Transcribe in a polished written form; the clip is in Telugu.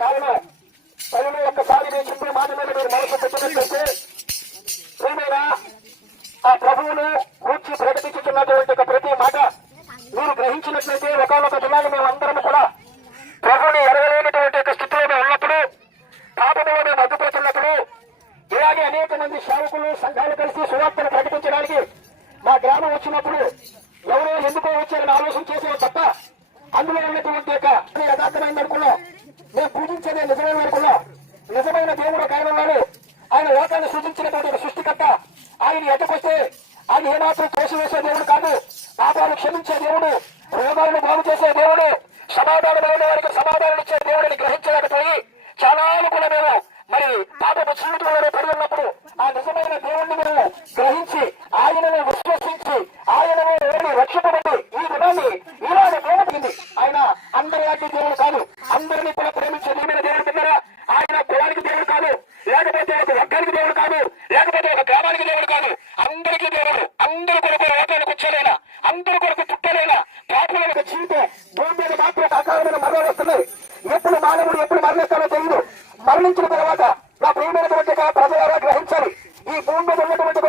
కారణం పైన ఒక్కసారి నేను చెప్పిన మాట మీద మీరు మనసు పెట్టినట్లయితే ప్రియమైన ఆ ప్రభువును కూర్చి ప్రకటించుతున్నటువంటి ప్రతి మాట మీరు గ్రహించినట్లయితే ఒకనొక దినాన్ని మేము అందరం కూడా ప్రభువుని ఎరగలేనటువంటి స్థితిలో ఉన్నప్పుడు పాపంలో మేము అడ్డుపోతున్నప్పుడు ఇలాగే అనేక మంది సేవకులు సంఘాలు కలిసి సువార్తను ప్రకటించడానికి మా గ్రామం వచ్చినప్పుడు ఎవరో ఎందుకో వచ్చారని ఆలోచన చేసే తప్ప అందులో ఉన్నటువంటి యథార్థమైన అనుకున్నాం. మేము పూజించేదే నిజమైన అనుకున్నాం. నిజమైన దేవుడు కారణంలోనే ఆయన లోకాన్ని సృజించినటువంటి సృష్టికర్త. ఆయన ఎదకొస్తే ఆయన ఏమాత్రం తోసివేసే దేవుడు కాదు. పాపాలు క్షమించే దేవుడు, రోగాలను బాగు చేసే దేవుడు, సమాధానమైన వారికి సమాధానం ఇచ్చే దేవుడిని గ్రహించలేకపోయి చాలా కూడా మేము మరి పాపపు జీవితంలో పడి ఉన్నప్పుడు ఆ నిజమైన దేవుణ్ణి మేము గ్రహించి ఆయనను విశ్వసించి ఆయనను రక్షించబడి ఈ గుణాన్ని ఇలాగ ప్రేమించింది. ఆయన అందరిలాంటి దేవుడు కాదు. అందరినీ కూడా ప్రేమించే నిజమైన దేవుడు తిన్నారా? ఆయన కులానికి దేవుడు కాదు, లేకపోతే ఒక వర్గానికి దేవుడు కాదు, లేకపోతే ఒక గ్రామానికి దేవుడు కాదు. అందరికీ దేవుడు. అందరి కొరకు లోకానికి వచ్చేలేనా, అందరి కొరకు పుట్టలేనా పాపల యొక్క జీవితం భూమి మీద మాత్రం అకాలమైన మరణాలు వస్తున్నాయి. ఎప్పుడు మానవుడు ఎప్పుడు మరణిస్తాడో తెలియదు. మరణించిన తర్వాత నా ప్రియమైనటువంటి ప్రజలారా గ్రహించాలి. ఈ భూమి మీద ఉన్నటువంటి